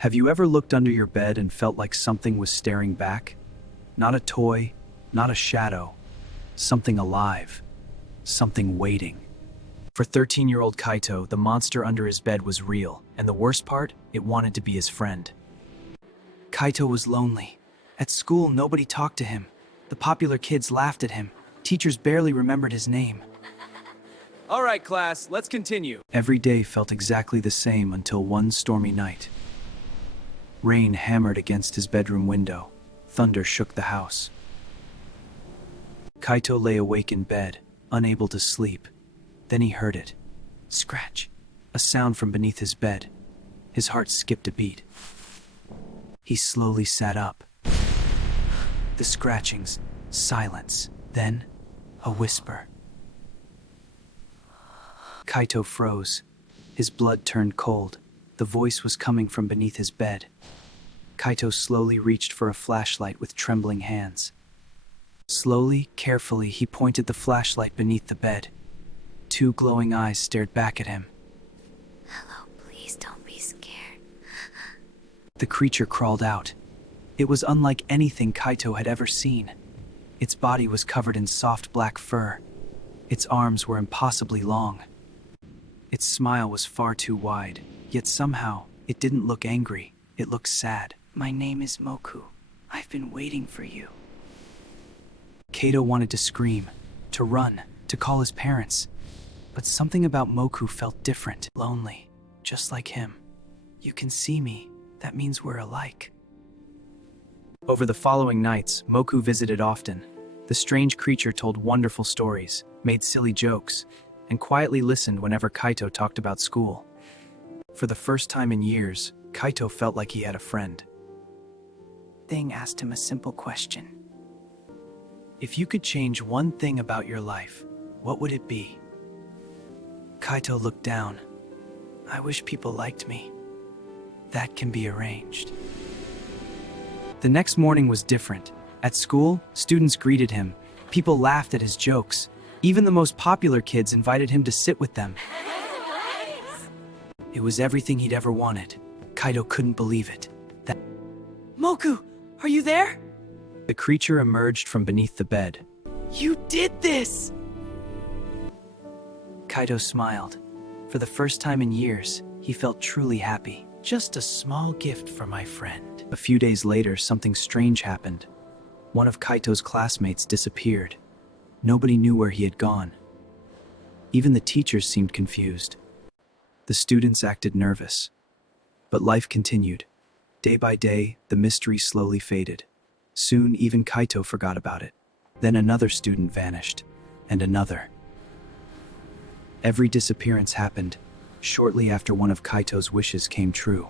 Have you ever looked under your bed and felt like something was staring back? Not a toy, not a shadow. Something alive. Something waiting. For 13-year-old Kaito, the monster under his bed was real, and the worst part, it wanted to be his friend. Kaito was lonely. At school, nobody talked to him. The popular kids laughed at him. Teachers barely remembered his name. All right, class, let's continue. Every day felt exactly the same until one stormy night. Rain hammered against his bedroom window. Thunder shook the house. Kaito lay awake in bed, unable to sleep. Then he heard it. Scratch. A sound from beneath his bed. His heart skipped a beat. He slowly sat up. The scratchings, silence, then a whisper. Kaito froze. His blood turned cold. The voice was coming from beneath his bed. Kaito slowly reached for a flashlight with trembling hands. Slowly, carefully, he pointed the flashlight beneath the bed. Two glowing eyes stared back at him. Hello, please don't be scared. The creature crawled out. It was unlike anything Kaito had ever seen. Its body was covered in soft black fur. Its arms were impossibly long. Its smile was far too wide, yet somehow it didn't look angry. It looked sad. My name is Moku. I've been waiting for you. Kaito wanted to scream, to run, to call his parents. But something about Moku felt different, lonely, just like him. You can see me. That means we're alike. Over the following nights, Moku visited often. The strange creature told wonderful stories, made silly jokes, and quietly listened whenever Kaito talked about school. For the first time in years, Kaito felt like he had a friend. Thing asked him a simple question. If you could change one thing about your life, what would it be? Kaito looked down. I wish people liked me. That can be arranged. The next morning was different. At school, students greeted him. People laughed at his jokes. Even the most popular kids invited him to sit with them. It was everything he'd ever wanted. Kaito couldn't believe it. Moku, are you there? The creature emerged from beneath the bed. You did this! Kaito smiled. For the first time in years, he felt truly happy. Just a small gift for my friend. A few days later, something strange happened. One of Kaito's classmates disappeared. Nobody knew where he had gone. Even the teachers seemed confused. The students acted nervous. But life continued. Day by day, the mystery slowly faded. Soon, even Kaito forgot about it. Then another student vanished, and another. Every disappearance happened shortly after one of Kaito's wishes came true.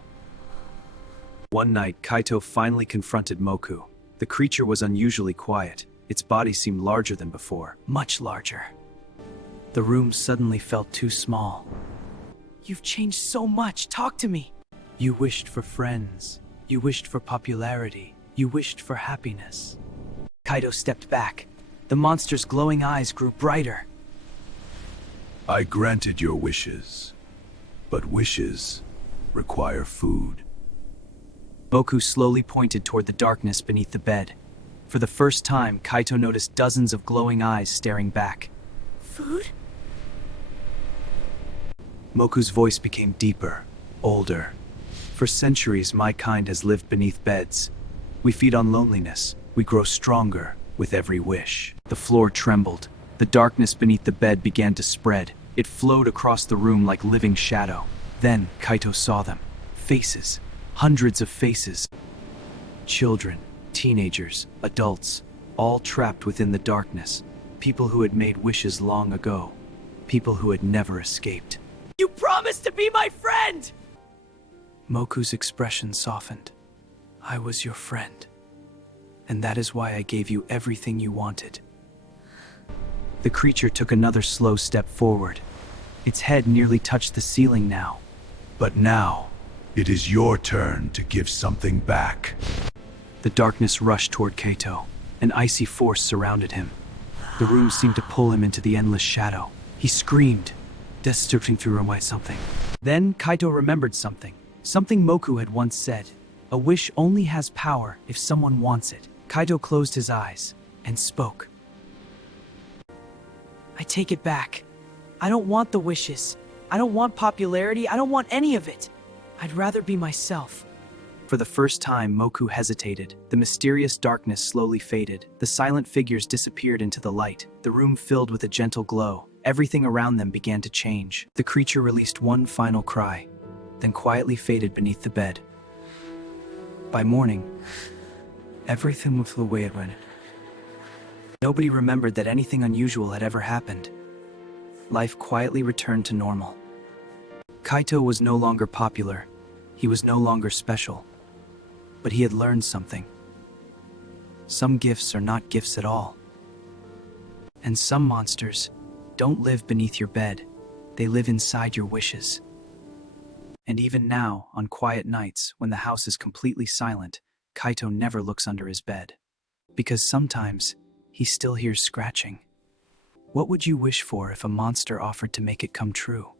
One night, Kaito finally confronted Moku. The creature was unusually quiet. Its body seemed larger than before, much larger. The room suddenly felt too small. You've changed so much. Talk to me. You wished for friends. You wished for popularity. You wished for happiness. Kaito stepped back. The monster's glowing eyes grew brighter. I granted your wishes, but wishes require food. Moku slowly pointed toward the darkness beneath the bed. For the first time, Kaito noticed dozens of glowing eyes staring back. Food? Moku's voice became deeper, older. For centuries, my kind has lived beneath beds. We feed on loneliness. We grow stronger with every wish. The floor trembled. The darkness beneath the bed began to spread. It flowed across the room like living shadow. Then Kaito saw them. Faces. Hundreds of faces. Children, teenagers, adults, all trapped within the darkness. People who had made wishes long ago. People who had never escaped. You promised to be my friend! Moku's expression softened. I was your friend. And that is why I gave you everything you wanted. The creature took another slow step forward. Its head nearly touched the ceiling now. But now, it is your turn to give something back. The darkness rushed toward Kaito. An icy force surrounded him. The room seemed to pull him into the endless shadow. He screamed, searching through something. Then Kaito remembered something. Something Moku had once said, a wish only has power if someone wants it. Kaito closed his eyes and spoke. I take it back. I don't want the wishes. I don't want popularity. I don't want any of it. I'd rather be myself. For the first time, Moku hesitated. The mysterious darkness slowly faded. The silent figures disappeared into the light. The room filled with a gentle glow. Everything around them began to change. The creature released one final cry, then quietly faded beneath the bed. By morning, everything was the way it went. Nobody remembered that anything unusual had ever happened. Life quietly returned to normal. Kaito was no longer popular. He was no longer special. But he had learned something. Some gifts are not gifts at all. And some monsters don't live beneath your bed. They live inside your wishes. And even now, on quiet nights, when the house is completely silent, Kaito never looks under his bed. Because sometimes, he still hears scratching. What would you wish for if a monster offered to make it come true?